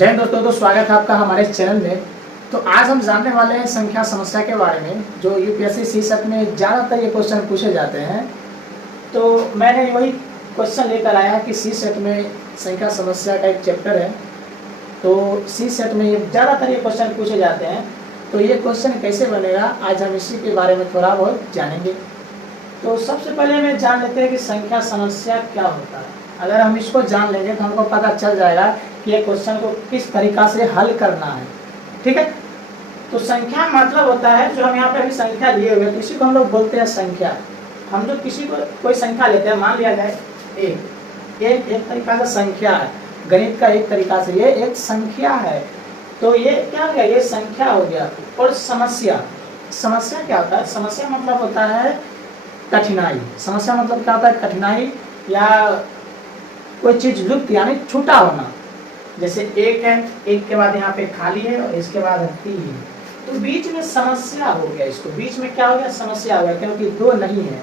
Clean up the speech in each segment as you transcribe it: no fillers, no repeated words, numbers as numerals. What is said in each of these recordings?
जय हिंद दोस्तों, तो स्वागत है आपका हमारे चैनल में। तो आज हम जानने वाले हैं संख्या समस्या के बारे में, जो यूपीएससी सीसेट में ज़्यादातर ये क्वेश्चन पूछे जाते हैं। तो मैंने वही क्वेश्चन लेकर आया कि सीसेट में संख्या समस्या का एक चैप्टर है। तो सीसेट में ज़्यादातर ये क्वेश्चन पूछे जाते हैं। तो ये क्वेश्चन कैसे बनेगा, आज हम इसी के बारे में थोड़ा बहुत जानेंगे। तो सबसे पहले मैं जान लेते हैं कि संख्या समस्या क्या होता है। अगर हम इसको जान लेंगे तो हमको पता चल जाएगा कि ये क्वेश्चन को किस तरीका से हल करना है। ठीक है, तो संख्या मतलब होता है, जो हम यहाँ पे अभी संख्या लिए हुए हैं, किसी को हम लोग बोलते हैं संख्या। हम जो किसी को कोई संख्या लेते हैं, मान लिया जाए एक तरीका से संख्या है, गणित का एक तरीका से ये एक संख्या है। तो ये क्या हो गया, ये संख्या हो गया। और समस्या क्या होता है? समस्या मतलब होता है कठिनाई। समस्या मतलब क्या होता है? कठिनाई या कोई चीज लुप्त यानी छूटा होना। जैसे एक है, एक के बाद यहाँ पे खाली है और इसके बाद 3 है, तो बीच में समस्या हो गया। इसको बीच में क्या हो गया? समस्या हो गया, क्योंकि 2 नहीं है।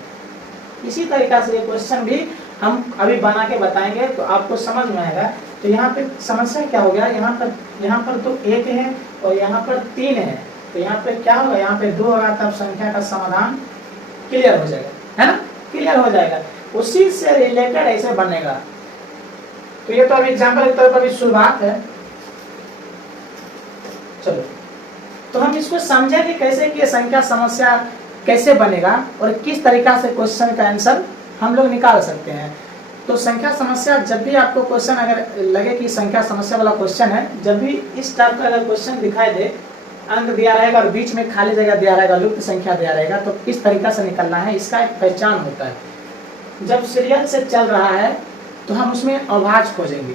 इसी तरीका से ये क्वेश्चन भी हम अभी बना के बताएंगे तो आपको समझ में आएगा। तो यहाँ पे समस्या क्या हो गया, यहाँ पर तो 1 है और यहाँ पर 3 है। तो यहाँ पे क्या होगा, यहाँ पे 2 होगा, तब संख्या का समाधान क्लियर हो जाएगा, है ना? क्लियर हो जाएगा। उसी से रिलेटेड ऐसे बनेगा। तो ये तो अभी एग्जाम्पल के तौर पर अभी शुरुआत है। चलो, तो हम इसको समझेंगे कैसे कि ये संख्या समस्या कैसे बनेगा और किस तरीका से क्वेश्चन का आंसर हम लोग निकाल सकते हैं। तो संख्या समस्या, जब भी आपको क्वेश्चन अगर लगे कि संख्या समस्या वाला क्वेश्चन है, जब भी इस टाइप का अगर क्वेश्चन दिखाई दे, अंक दिया रहेगा और बीच में खाली जगह दिया रहेगा, लुप्त संख्या दिया रहेगा, तो किस तरीका से निकलना है, इसका एक पहचान होता है। जब सीरियल से चल रहा है तो हम उसमें अभाज्य खोजेंगे।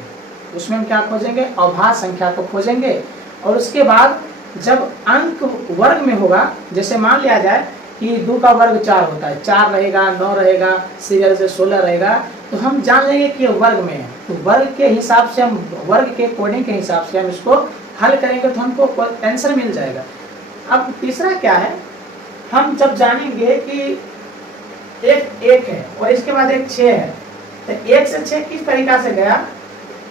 उसमें हम क्या खोजेंगे? अभाज्य संख्या को खोजेंगे। और उसके बाद जब अंक वर्ग में होगा, जैसे मान लिया जाए कि 2 का वर्ग 4 होता है, 4 रहेगा, 9 रहेगा, सीरियल से 16 रहेगा, तो हम जान लेंगे कि वर्ग में है। तो वर्ग के हिसाब से हम, वर्ग के कोडिंग के हिसाब से हम इसको हल करेंगे तो हमको आंसर मिल जाएगा। अब तीसरा क्या है, हम जब जानेंगे कि एक है और इसके बाद एक 6 है, तो 1 से 6 किस तरीका से गया,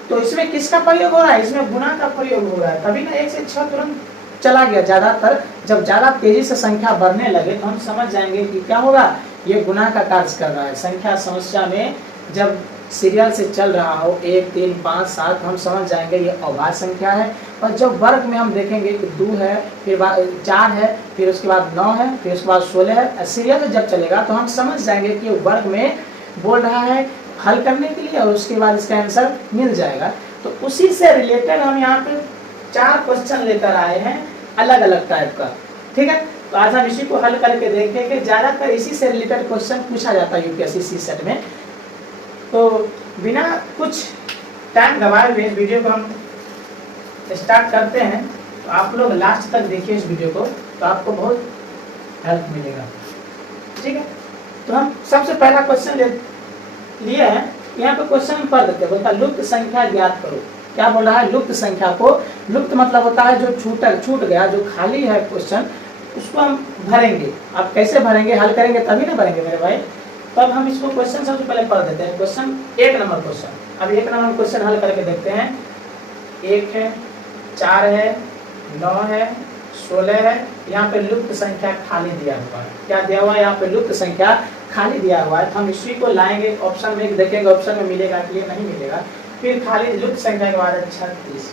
तो इसमें किसका प्रयोग हो रहा है? इसमें गुणा का प्रयोग हो रहा है, तभी ना 1 से 6 तुरंत चला गया। ज्यादातर जब ज्यादा तेजी से संख्या बढ़ने लगे तो हम समझ जाएंगे कि क्या होगा, ये गुणा का कार्य कर रहा है। संख्या समस्या में जब सीरियल से चल रहा हो 1, 3, 5, 7, हम समझ जाएंगे ये अभाज्य संख्या है। और जब वर्ग में हम देखेंगे कि 2 है, फिर 4 है, फिर उसके बाद 9 है, फिर उसके बाद 16 है, सीरियल जब चलेगा तो हम समझ जाएंगे कि वर्ग में बोल रहा है हल करने के लिए, और उसके बाद इसका आंसर मिल जाएगा। तो उसी से रिलेटेड हम यहाँ पे 4 क्वेश्चन लेकर आए हैं, अलग अलग टाइप का। ठीक है, तो आज हम इसी को हल करके देखेंगे। ज्यादातर इसी से रिलेटेड क्वेश्चन पूछा जाता है यूपीएससी सीसेट में। तो बिना कुछ टाइम गवाए हुए इस वीडियो को हम स्टार्ट करते हैं। तो आप लोग लास्ट तक देखिए इस वीडियो को, तो आपको बहुत हेल्प मिलेगा। ठीक है, तो हम सबसे पहला क्वेश्चन लिए हैं। यहाँ पे क्वेश्चन पढ़ देते हैं। बोलता लुप्त संख्या ज्ञात करो। क्या बोल रहा है? लुप्त संख्या को, लुप्त मतलब होता है जो छूट गया, जो खाली है क्वेश्चन, उसको हम भरेंगे। आप कैसे भरेंगे, हल करेंगे तभी ना भरेंगे मेरे भाई। तब हम इसको क्वेश्चन सबसे पहले पढ़ देते हैं। Question 1 number question. अब 1 नंबर क्वेश्चन हल करके देखते हैं। 1 है, 4 है, 9 है, 16 है। यहाँ पे लुप्त संख्या खाली दिया हुआ है। क्या दिया हुआ है? यहाँ पे लुप्त संख्या खाली दिया हुआ है। तो हम इसी को लाएंगे, ऑप्शन में देखेंगे, ऑप्शन में मिलेगा कि ये नहीं मिलेगा। फिर खाली लुप्त संख्या के बाद 36।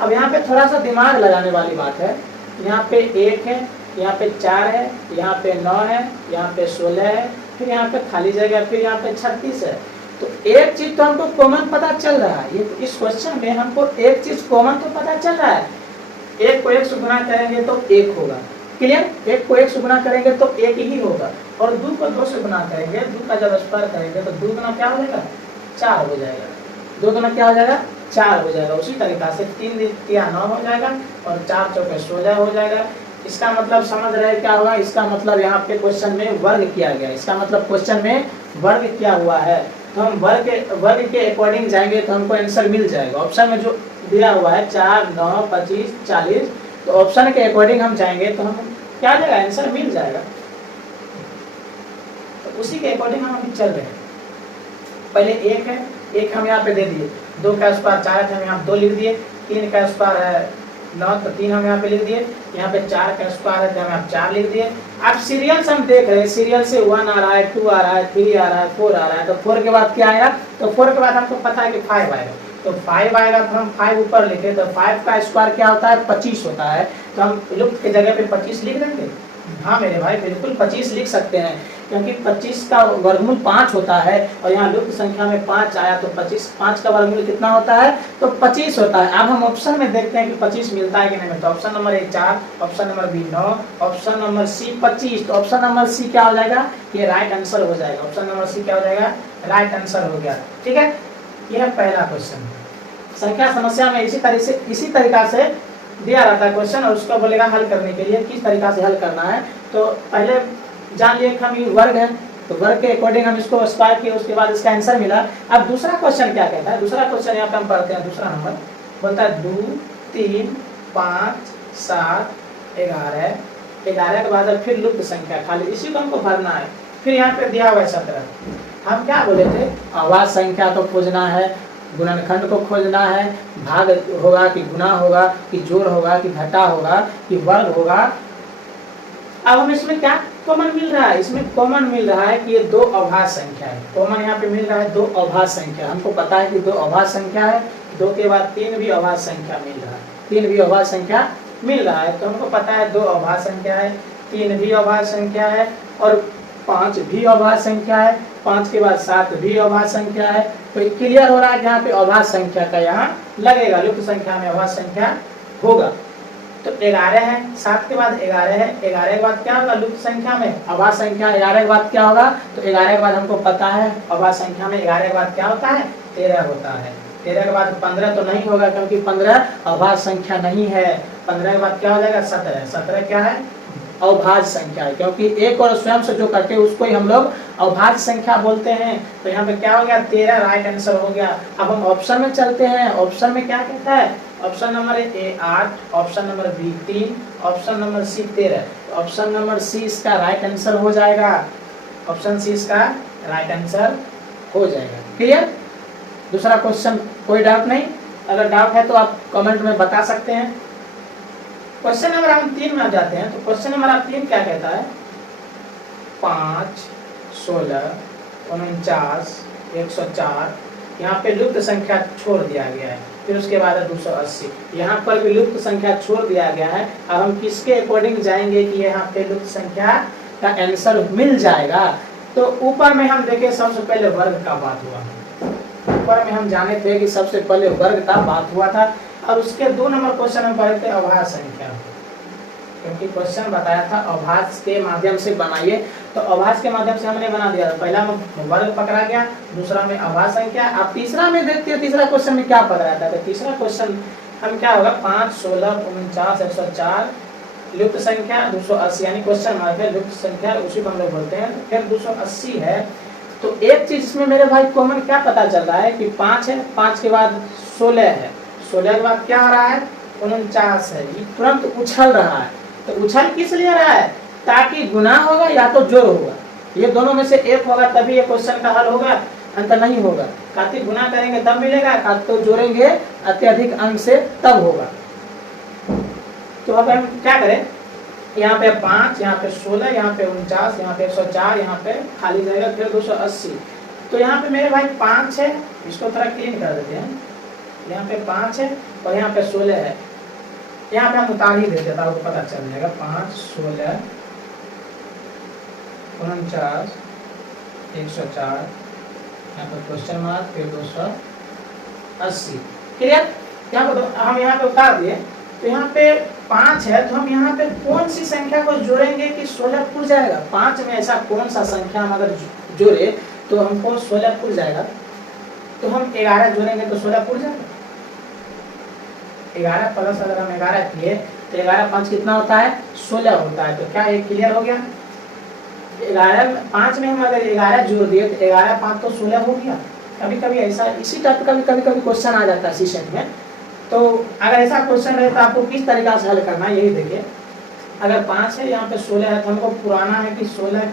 अब यहाँ पे थोड़ा सा दिमाग लगाने वाली बात है। यहाँ पे 1 है, यहाँ पे 4 है, यहाँ पे 9 है, यहाँ पे 16 है, फिर यहाँ पे खाली जगह, फिर यहाँ पे 36 है। तो एक चीज तो हमको कॉमन पता चल रहा है। ये इस क्वेश्चन में हमको एक चीज कॉमन तो पता चल रहा है। 1 को 1 से गुणा करेंगे तो 1 होगा। क्लियर? 1 को 1 से गुणा करेंगे तो 1 ही होगा। और 2 को 2 से गुणा करेंगे, 2 का जब स्क्वायर करेंगे तो 2 गुना क्या हो जाएगा? 4 हो जाएगा। 2 गुना क्या हो जाएगा? 4 हो जाएगा। उसी तरीका से 3 3 9 हो जाएगा और 4 चौके 16 हो जाएगा। इसका मतलब समझ रहे क्या होगा? इसका मतलब यहाँ पे क्वेश्चन में वर्ग किया गया। इसका मतलब क्वेश्चन में वर्ग किया हुआ है। तो हम वर्ग के अकॉर्डिंग जाएंगे तो हमको आंसर मिल जाएगा। ऑप्शन में जो दिया हुआ है 4, 9, 25, 40, तो ऑप्शन के अकॉर्डिंग हम जाएंगे तो हम क्या आ जाएगा? आंसर मिल जाएगा। तो उसी के अकॉर्डिंग हम अभी चल रहे हैं। पहले 1 है, 1 हम यहाँ पे दे दिए। 2 का स्क्वायर 4 है, हम यहाँ 2 लिख दिए। 3 का स्क्वायर है 9, तो 3 हम यहाँ पे लिख दिए। यहाँ पे 4 का स्क्वायर है तो हम यहाँ 4 लिख दिए। अब सीरियल से हम देख रहे हैं, सीरियल से 1 आ रहा है, 2 आ रहा है, 3 आ रहा है, 4 आ रहा है, तो 4 के बाद क्या आएगा? तो 4 के बाद हमको पता है कि 5 आएगा, तो 5 आएगा तो हम 5 ऊपर लिखे, तो 5 का स्क्वायर क्या होता है? 25 होता है, तो हम लुप्त के जगह पे 25 लिख देंगे। हाँ मेरे भाई बिल्कुल 25 लिख सकते हैं, क्योंकि 25 का वर्गमूल 5 होता है और यहाँ लुप्त संख्या में 5 आया, तो 25 5 का वर्गमूल कितना होता है? तो 25 होता है। अब हम ऑप्शन में देखते हैं कि 25 मिलता है कि नहीं। तो option number A 4, option number B 9, option number C 25। तो ऑप्शन नंबर सी क्या हो जाएगा? ये राइट आंसर हो जाएगा। ऑप्शन नंबर सी क्या हो जाएगा? राइट आंसर हो गया। ठीक है, यह है पहला क्वेश्चन। संख्या समस्या में इसी तरीका से दिया रहता है क्वेश्चन, और उसका बोलेगा हल करने के लिए किस तरीका से हल करना है। तो पहले जान लिए कि हम ये वर्ग है, तो वर्ग के अकॉर्डिंग हम इसको स्क्वायर किए, उसके बाद इसका आंसर मिला। अब दूसरा क्वेश्चन क्या कहता है? दूसरा क्वेश्चन यहाँ पे हम पढ़ते हैं। दूसरा नंबर बोलता है 2, 3, 5, 7, 11। 11 के बाद फिर लुप्त संख्या, खाली इसी को हमको भरना है। फिर यहाँ पे दिया हुआ है 17। हम क्या बोले थे? अभाज्य संख्या को खोजना है, गुणनखंड को खोजना है, भाग होगा कि गुना होगा कि जोड़ होगा कि घटा होगा कि वर्ग होगा। अब हम इसमें क्या कॉमन मिल रहा है? इसमें कॉमन मिल रहा है कि ये 2 अभाज्य संख्या है। कॉमन यहाँ पे मिल रहा है 2 अभाज्य संख्या। हमको पता है कि 2 अभाज्य संख्या है, 2 के बाद 3 भी अभाज्य संख्या मिल रहा है, 3 भी अभाज्य संख्या मिल रहा है। तो हमको पता है 2 अभाज्य संख्या है, 3 भी अभाज्य संख्या है और 5 भी अभाज्य संख्या है, 5 के बाद 7 भी अभाज्य संख्या है। तो क्लियर हो रहा है कि यहाँ पे अभाज्य संख्या का यहाँ लगेगा, लुप्त संख्या में अभाज्य संख्या होगा। तो 11 है, 7 के बाद 11 है, 11 के बाद क्या होगा? लुप्त संख्या में अभाज्य संख्या। 11 के बाद क्या होगा? तो 11 के बाद हमको पता है अभाज्य संख्या में 11 के बाद क्या होता है? 13 होता है। 13 के बाद 15 तो नहीं होगा, क्योंकि 15 अभाज्य संख्या नहीं है। 15 के बाद क्या हो जाएगा? 17। 17 क्या है? अभाज्य संख्या है, क्योंकि एक और स्वयं से जो कटे उसको ही हम लोग अभाज्य संख्या बोलते हैं। तो यहाँ पे क्या हो गया? 13 राइट आंसर हो गया। अब हम ऑप्शन में चलते हैं। ऑप्शन में क्या कहता है? Option number A 8, option number B 3, option number C 13। Option number C इसका राइट आंसर हो जाएगा। ऑप्शन सी इसका राइट आंसर हो जाएगा। क्लियर? दूसरा क्वेश्चन कोई डाउट नहीं? अगर डाउट है तो आप कमेंट में बता सकते हैं। क्वेश्चन नंबर हम 3 में आ जाते हैं। तो क्वेश्चन नंबर 3 क्या कहता है? 5, 16, 49, 104। यहाँ पे लुप्त संख्या छोड़ दिया गया है। फिर उसके बाद है 280। यहाँ पर भी लुप्त संख्या छोड़ दिया गया है। अब हम किसके अकॉर्डिंग जाएंगे कि यहाँ पे लुप्त संख्या का आंसर मिल जाएगा? तो ऊपर में हम देखें, सबसे पहले वर्ग का बात हुआ। ऊपर में हम जाने थे कि सबसे पहले वर्ग का बात हुआ था, और उसके 2 नंबर क्वेश्चन में पढ़े थे अभाज्य संख्या, क्योंकि क्वेश्चन बताया था अभाज्य के माध्यम से बनाइए। तो अभाज्य के माध्यम से हमने बना दिया। पहला में वर्ग पकड़ा गया, दूसरा में अभाज्य संख्या। अब तीसरा में देखते हैं तीसरा क्वेश्चन में क्या पकड़ा था। तो तीसरा क्वेश्चन हम क्या होगा? 5, 16, 49, 104 लुप्त संख्या 280, यानी क्वेश्चन मार्क है, लुप्त संख्या उसी को हम लोग बोलते हैं। फिर 280 है। तो एक चीज इसमें मेरे भाई कॉमन क्या पता चल रहा है कि 5 है, 5 के बाद 16 है, 16 के बाद क्या हो रहा है? 49 है। ये तुरंत उछल रहा है। तो उछल किस लिए रहा है? ताकि गुना होगा या तो जोड़ होगा, ये दोनों में से एक होगा तभी ये क्वेश्चन का हल होगा, अंतर नहीं होगा। काती गुना करेंगे तब मिलेगा, काती तो जोड़ेंगे अत्यधिक अंक से तब होगा। तो अब हम क्या करें? यहाँ पे 5, यहाँ पे 16, यहाँ पे 49, यहाँ पे 104, यहाँ पे खाली जाएगा, फिर 280। तो यहाँ पे मेरे भाई 5 है, इसको थोड़ा क्लीन कर देते हैं। यहाँ पे 5 है और यहाँ पे 16 है। यहाँ पे हम उतार ही देते हैं, पता चल जाएगा। 5, 16, 49, 104, यहाँ पे क्वेश्चन मार्क, फिर 280। क्लियर? यहाँ पे हम यहाँ पे उतार दिए। तो यहाँ पे 5 है, तो हम यहाँ पे कौन सी संख्या को जोड़ेंगे कि 16 खुल जाएगा? 5 में ऐसा कौन सा संख्या हम अगर जोड़े तो हमको 16 खुल जाएगा? तो हम 11 जोड़ेंगे तो 16 खुल जाएगा। 11 प्लस अगर हम 11 किए तो 11 5 कितना होता है? 16 होता है। तो क्या ये क्लियर हो गया? 11 5 में हम अगर 11 जोड़ दिए तो 11 5 तो 16 हो गया। कभी कभी ऐसा इसी टाइप का कभी क्वेश्चन आ जाता है सेशन में। तो अगर ऐसा क्वेश्चन रहे तो आपको किस तरीका से हल करना है, यही देखिए। अगर 5 है, यहाँ पे 16 है, तो हमको पुराना है कि 16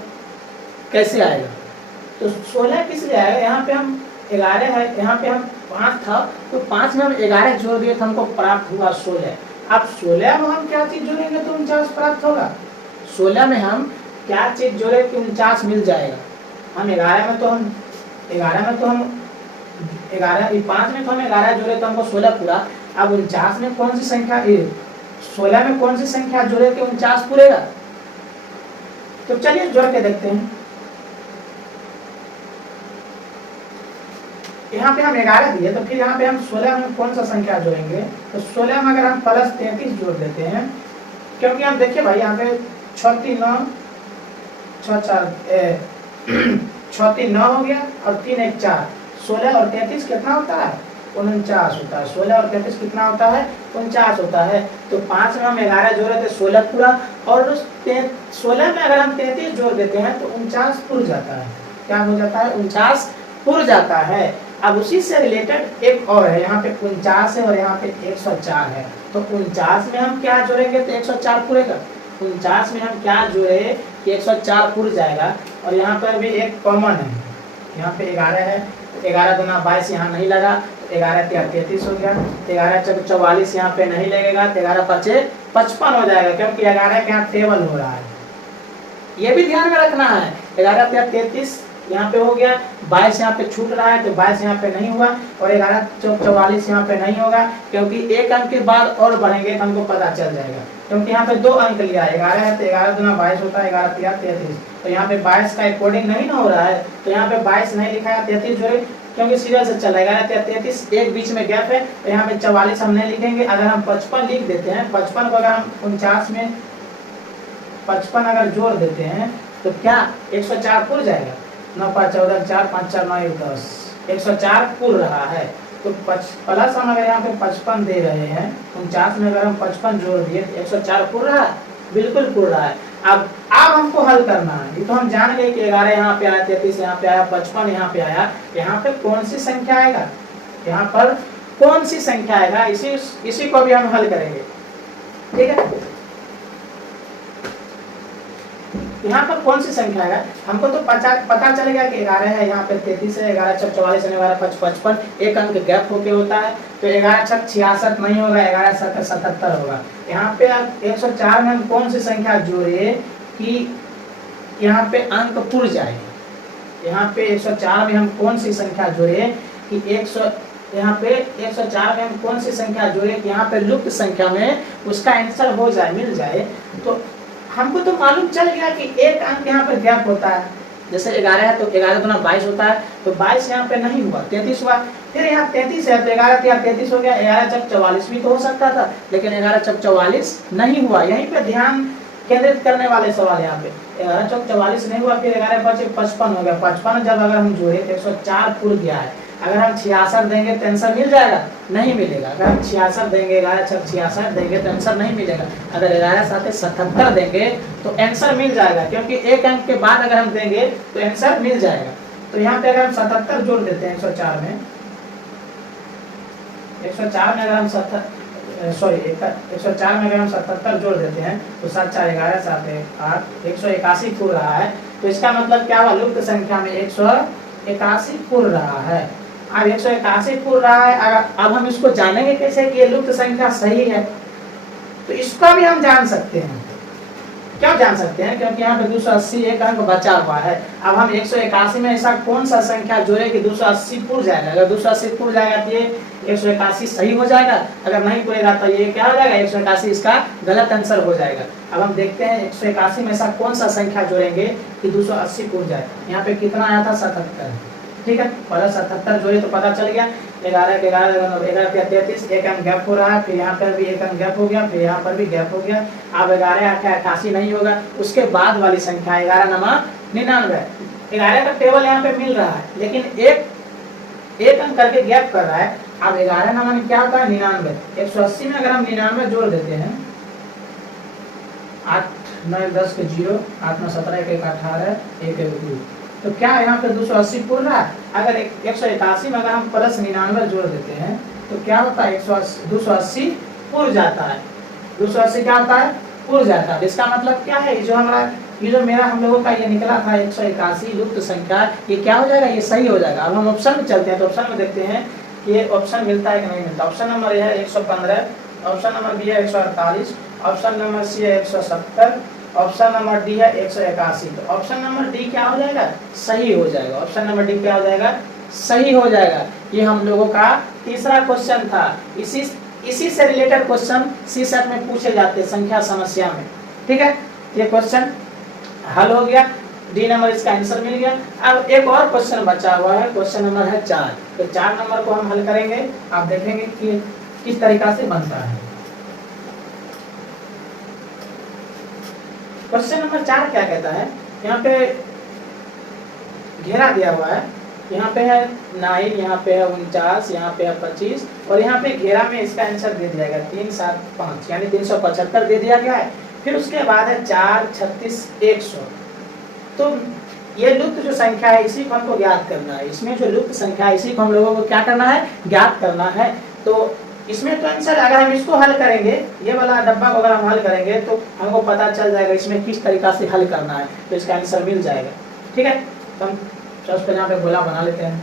कैसे आएगा? तो 16 किस लिए आएगा? यहाँ पे हम 11 है, यहाँ पे हम 5 था, तो 5 में हम 11 जोड़ दिए तो हमको प्राप्त हुआ 16। अब 16 में हम क्या चीज जोड़ेंगे तो 49 प्राप्त होगा। 16 में हम क्या चीज जोड़े कि 49 मिल जाएगा। हम 11 में तो हम 11 में तो हम 11 5 में तो हम 11 जोड़े तो हमको 16 पूरा। अब 49 में कौन सी संख्या 16 में कौन सी संख्या जोड़े कि 49 पूरेगा। तो चलिए जोड़ के देखते हैं। यहाँ पे हम 11 दिए तो फिर यहाँ पे हम 16 में कौन सा संख्या जोड़ेंगे। तो 16 में अगर हम प्लस 33 जोड़ देते हैं, क्योंकि हम देखिए भाई यहाँ पे 6 3 9 6 9 हो गया और 3 1 4, 16 और 33 कितना होता है 49 होता है। 16 और 33 कितना होता है 49 होता है। तो 5 में हम 11 जोड़े थे 16 पूरा, और 16 में अगर हम 33 जोड़ देते हैं तो 49 पूर जाता है। क्या हो जाता है 49 पूर जाता है। अब उसी से रिलेटेड एक और है, यहाँ पे 49 है और यहाँ पे 104 है। तो 49 में हम क्या जोड़ेंगे तो 104 पूरेगा। 49 में हम क्या जोड़े कि 104 पूर जाएगा। और यहाँ पर भी एक कॉमन है, यहाँ पे 11 है, 11 दूना 22 यहाँ नहीं लगा, 11 33 हो गया, 11 चौक 44 यहाँ पे नहीं लगेगा, 11 5 55 हो जाएगा, क्योंकि 11 के यहाँ टेबल हो रहा है। ये भी ध्यान में रखना है। 11 33 यहाँ पे हो गया, 22 यहाँ पे छूट रहा है तो 22 यहाँ पे नहीं हुआ, और 11 चौक 44 यहाँ पे नहीं होगा, क्योंकि एक अंक के बाद और बढ़ेंगे तो हमको पता चल जाएगा। क्योंकि यहाँ पे 2 अंक लिया है, 11 है तो 11 दूना 22 होता है, 11 33, तो यहाँ पे 22 का कोडिंग नहीं ना हो रहा है, तो यहाँ पे 22 नहीं लिखा है, 33 जोड़े, क्योंकि सीरियल से चल रहा है 33, एक बीच में गैप है, तो यहाँ पे 44 हम नहीं लिखेंगे। अगर हम 55 लिख देते हैं, 55 को अगर हम 49 में 55 अगर जोड़ देते हैं तो क्या 104 पूर जाएगा। 9 5 14 4 5 4 9 1 10, 104 पूर रहा है। तो प्लस हम अगर यहाँ पे 55 दे रहे हैं, 49 में अगर हम 55 जोड़ दिए तो 104 पूर रहा है, बिल्कुल पूर रहा है। अब हमको हल करना है। ये तो हम जान गए कि 11 यहाँ पे आया, 33 यहाँ पे आया, 55 यहाँ पे आया, यहाँ पे कौन सी संख्या आएगा, यहाँ पर कौन सी संख्या आएगा, इसी को भी हम हल करेंगे। ठीक है, यहाँ पर कौन सी संख्या है हमको तो पता चलेगा कि 11 है, यहाँ पे 33 है, 11 छक 44 है, 11 5 55, एक अंक गैप होके होता है, तो 11 छक 66 नहीं होगा, 11 7 77 होगा। यहाँ पे अब 104 में हम कौन सी संख्या जोड़े कि यहाँ पे अंक पुर जाए। यहाँ पे 104 में हम कौन सी संख्या जोड़े कि यहाँ पे 104 में हम कौन सी संख्या जोड़े कि यहाँ पे लुप्त संख्या में उसका आंसर हो जाए, मिल जाए। तो हमको तो मालूम चल गया कि एक अंक यहाँ पर गैप होता है। जैसे 11 है तो 11 दूना 22 होता है, तो 22 यहाँ पे नहीं हुआ, 33 हुआ। फिर यहाँ 33 है तो 11 33 हो गया, 11 चक 44 भी तो हो सकता था, लेकिन 11 चक 44 नहीं हुआ। यहीं पे ध्यान केंद्रित करने वाले सवाल यहाँ पे 11 चौक 44 नहीं हुआ, फिर 11 बचे 55 हो गया। 55 जब अगर हम जोड़े तो 104 पूर गया है। अगर हम 66 देंगे तो आंसर मिल जाएगा, नहीं मिलेगा। अगर हम 66 देंगे, 11 छक 66 देंगे तो आंसर नहीं मिलेगा। अगर 11 साथ 77 देंगे तो आंसर मिल जाएगा, क्योंकि एक अंक के बाद अगर हम देंगे तो आंसर मिल जाएगा। तो यहाँ पे अगर हम 77 जोड़ देते हैं 104 में, 104 में अगर हम 104 में अगर हम 77 जोड़ देते हैं तो 7 4 11 7 8 181 पूर रहा है। तो इसका मतलब क्या हुआ, लुप्त संख्या में 181 पूर रहा है। अब 181 पूर रहा है। अगर अब हम इसको जानेंगे कैसे कि ये लुप्त संख्या सही है, तो इसका भी हम जान सकते हैं। क्यों जान सकते हैं, क्योंकि यहाँ पे 280 एक अंक बचा हुआ है। अब हम 181 में ऐसा कौन सा संख्या जोड़े कि 280 पूर जाएगा। अगर 280 पूर जाएगा तो ये 181 सही हो जाएगा, अगर नहीं पूरेगा तो ये क्या हो जाएगा 181 इसका गलत आंसर हो जाएगा। अब हम देखते हैं 181 में ऐसा कौन सा संख्या जोड़ेंगे कि 280 पूर जाए। यहाँ पे कितना आया था 77, ठीक है, पहले 77 जोड़े तो पता चल गया। 11 33 एक अंक गैप हो रहा है, फिर यहाँ पर भी एक अंक गैप हो गया, फिर यहाँ पर भी गैप हो गया। अब 11 8 88 नहीं होगा, उसके बाद वाली संख्या 11 नमा 99। 11 का टेबल यहाँ पे मिल रहा है, लेकिन एक अंक करके गैप कर रहा है। अब 11 नमा क्या होता है 99। 180 में अगर हम 99 जोड़ देते हैं, 8 9 10 के 0, 8 9 17 1 18 1 2, तो क्या यहाँ पे 280 पूर रहा है। अगर 181 में अगर हम प्लस 99 जोड़ देते हैं तो क्या होता है 280 पूर जाता है। 280 क्या होता है, पूर जाता है। इसका मतलब क्या है, ये जो मेरा हम लोगों का ये निकला था 181 लुप्त संख्या, ये क्या हो जाएगा, ये सही हो जाएगा। अब हम ऑप्शन में चलते हैं, तो ऑप्शन में देखते हैं कि ये ऑप्शन मिलता है कि नहीं मिलता। ऑप्शन नंबर ए है 115, ऑप्शन नंबर बी है 148, ऑप्शन नंबर सी है 170, ऑप्शन नंबर डी है 181। तो ऑप्शन नंबर डी क्या हो जाएगा? सही हो जाएगा। ऑप्शन नंबर डी क्या हो जाएगा? सही हो जाएगा। ये हम लोगों का तीसरा क्वेश्चन था। इसी से रिलेटेड क्वेश्चन सी सेट में पूछे जाते हैं संख्या समस्या में। ठीक है, ये क्वेश्चन हल हो गया, डी नंबर इसका आंसर मिल गया। अब एक और क्वेश्चन बचा हुआ है, क्वेश्चन नंबर है 4। तो 4 नंबर को हम हल करेंगे, आप देखेंगे कि किस तरीका से बनता है। क्वेश्चन नंबर 4 क्या कहता है? यहाँ पे घेरा दिया हुआ है, यहाँ पे है 9, यहाँ पे है 49, यहाँ पे है 25 और यहाँ पे घेरा में इसका आंसर दे दिया गया 3, 7, 5 यानी 375 दे दिया गया है। फिर उसके बाद है 4, 36, 100। तो ये लुप्त जो संख्या है इसी को हमको ज्ञात करना है। इसमें जो लुप्त संख्या है इसी को हम लोगों को क्या करना है? ज्ञात करना है। तो इसमें तो आंसर अगर हम इसको हल करेंगे, ये वाला डब्बा को अगर हम हल करेंगे तो हमको पता चल जाएगा इसमें किस तरीका से हल करना है, तो इसका आंसर मिल जाएगा। ठीक है, तो हम सबसे पहले यहाँ पे गोला बना लेते हैं।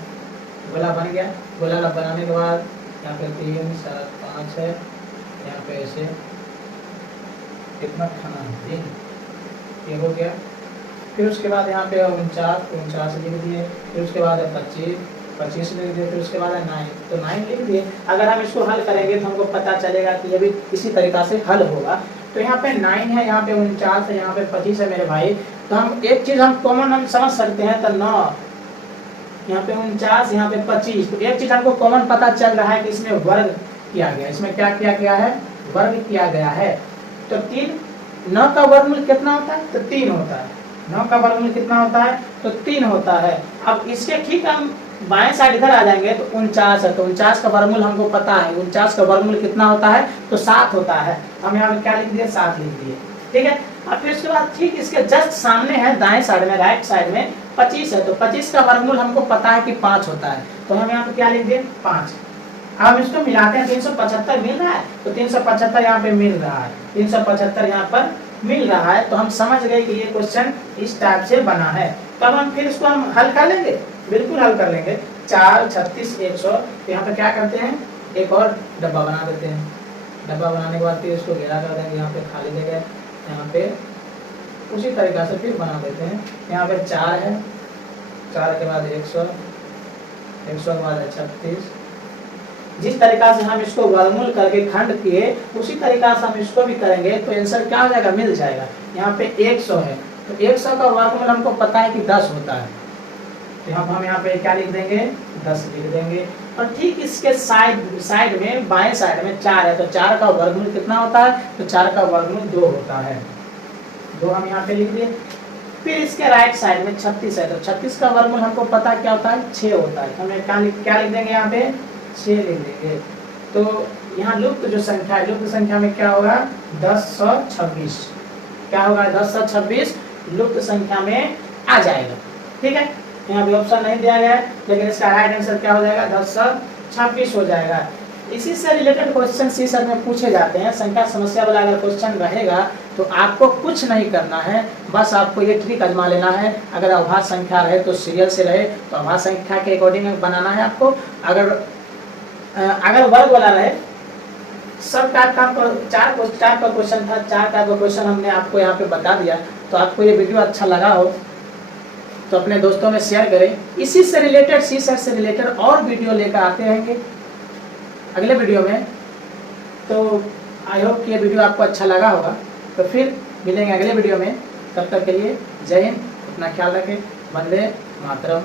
गोला बन गया। गोला बनाने के बाद यहाँ पे 3, 7, 5 है, यहाँ पे ऐसे कितना खाना है 3, ये हो गया। फिर उसके बाद यहाँ पे 49 लिख दिए। फिर उसके बाद है 25 लिख दिए। फिर उसके बाद है 9, तो 9 लिख दिए। अगर हम इसको हल करेंगे तो हमको पता चलेगा कि ये भी इसी तरीका से हल होगा। तो यहाँ पे 9 है, यहाँ पे 49 है, यहाँ पे 25 है मेरे भाई। तो हम एक चीज हम कॉमन हम समझ सकते हैं, तो 9, यहाँ पे 49, यहाँ पे 25। तो एक चीज हमको कॉमन पता चल रहा है कि इसमें वर्ग किया गया। इसमें क्या किया गया है? वर्ग किया गया है। तो 3, 9 का वर्गमूल कितना होता है? तो 3 होता है। 9 का वर्गमूल कितना होता है? तो 3 होता है। अब इसके ठीक हम बाएं साइड इधर आ जाएंगे तो 49 है, तो 49 का वर्गमूल हमको पता है। 49 का वर्गमूल कितना होता है? तो 7 होता है। हम यहाँ पे क्या लिख दिए? 7 लिख दिए। ठीक है, अब फिर उसके बाद ठीक इसके जस्ट सामने है दाएं साइड में, राइट साइड में 25 है, तो 25 का वर्गमूल हमको पता है कि 5 होता है। तो हम यहाँ पे क्या लिख दिए? 5। अब हम इसको मिलाते हैं, 375 मिल रहा है, तो 375 यहाँ पे मिल रहा है, 375 यहाँ पर मिल रहा है। तो हम समझ गए कि ये क्वेश्चन इस टाइप से बना है। तब हम फिर इसको हम हल कर लेंगे, बिल्कुल हल कर लेंगे। 4, 36, 100। तो यहाँ पे क्या करते हैं? एक और डब्बा बना देते हैं। डब्बा बनाने के बाद फिर इसको घेरा कर देंगे। यहाँ पे खाली जगह, यहाँ पे उसी तरीका से फिर बना देते हैं। यहाँ पे 4 है, 4 के बाद 100, 100 के बाद 36। जिस तरीका से हम इसको वर्गमूल करके खंड किए उसी तरीका से हम इसको भी करेंगे, तो आंसर क्या हो जाएगा? मिल जाएगा। यहाँ पे 100 है, तो 100 का वर्गमूल हमको पता है कि 10 होता है। तो हम यहाँ पे क्या लिख देंगे? 10 लिख देंगे। और ठीक इसके साइड में बाएं साइड में 4 है, तो 4 का वर्गमूल कितना होता है? तो 4 का वर्गमूल 2 होता है। 2 हम यहाँ पे लिख दिए। फिर इसके राइट साइड में 36 है, तो 36 का वर्गमूल हमको पता क्या होता है? 6 होता है। हमें क्या लिख देंगे? यहाँ पे 6 लिख देंगे। तो यहाँ लुप्त जो संख्या है, लुप्त संख्या में क्या होगा? 1026। क्या होगा? 1026 लुप्त संख्या में आ जाएगा। ठीक है, यहाँ पे ऑप्शन नहीं दिया गया है, लेकिन इसका राइट आंसर क्या हो जाएगा? 1026 हो जाएगा। इसी से रिलेटेड क्वेश्चन सी सेट में पूछे जाते हैं। संख्या समस्या वाला अगर क्वेश्चन रहेगा तो आपको कुछ नहीं करना है, बस आपको ये ट्रिक आजमा लेना है। अगर अभाज्य संख्या रहे तो सीरियल से रहे तो अभाज्य संख्या के अकॉर्डिंग बनाना है आपको। अगर वर्ग वाला रहे, सब टाइप का 4 का क्वेश्चन था, 4 टाइप का क्वेश्चन हमने आपको यहाँ पे बता दिया। तो आपको ये वीडियो अच्छा लगा हो तो अपने दोस्तों में शेयर करें। इसी से रिलेटेड, सी सेट से रिलेटेड और वीडियो लेकर आते रहेंगे अगले वीडियो में। तो आई होप कि ये वीडियो आपको अच्छा लगा होगा। तो फिर मिलेंगे अगले वीडियो में, तब तक के लिए जय हिंद, अपना ख्याल रखें। वंदे मातरम।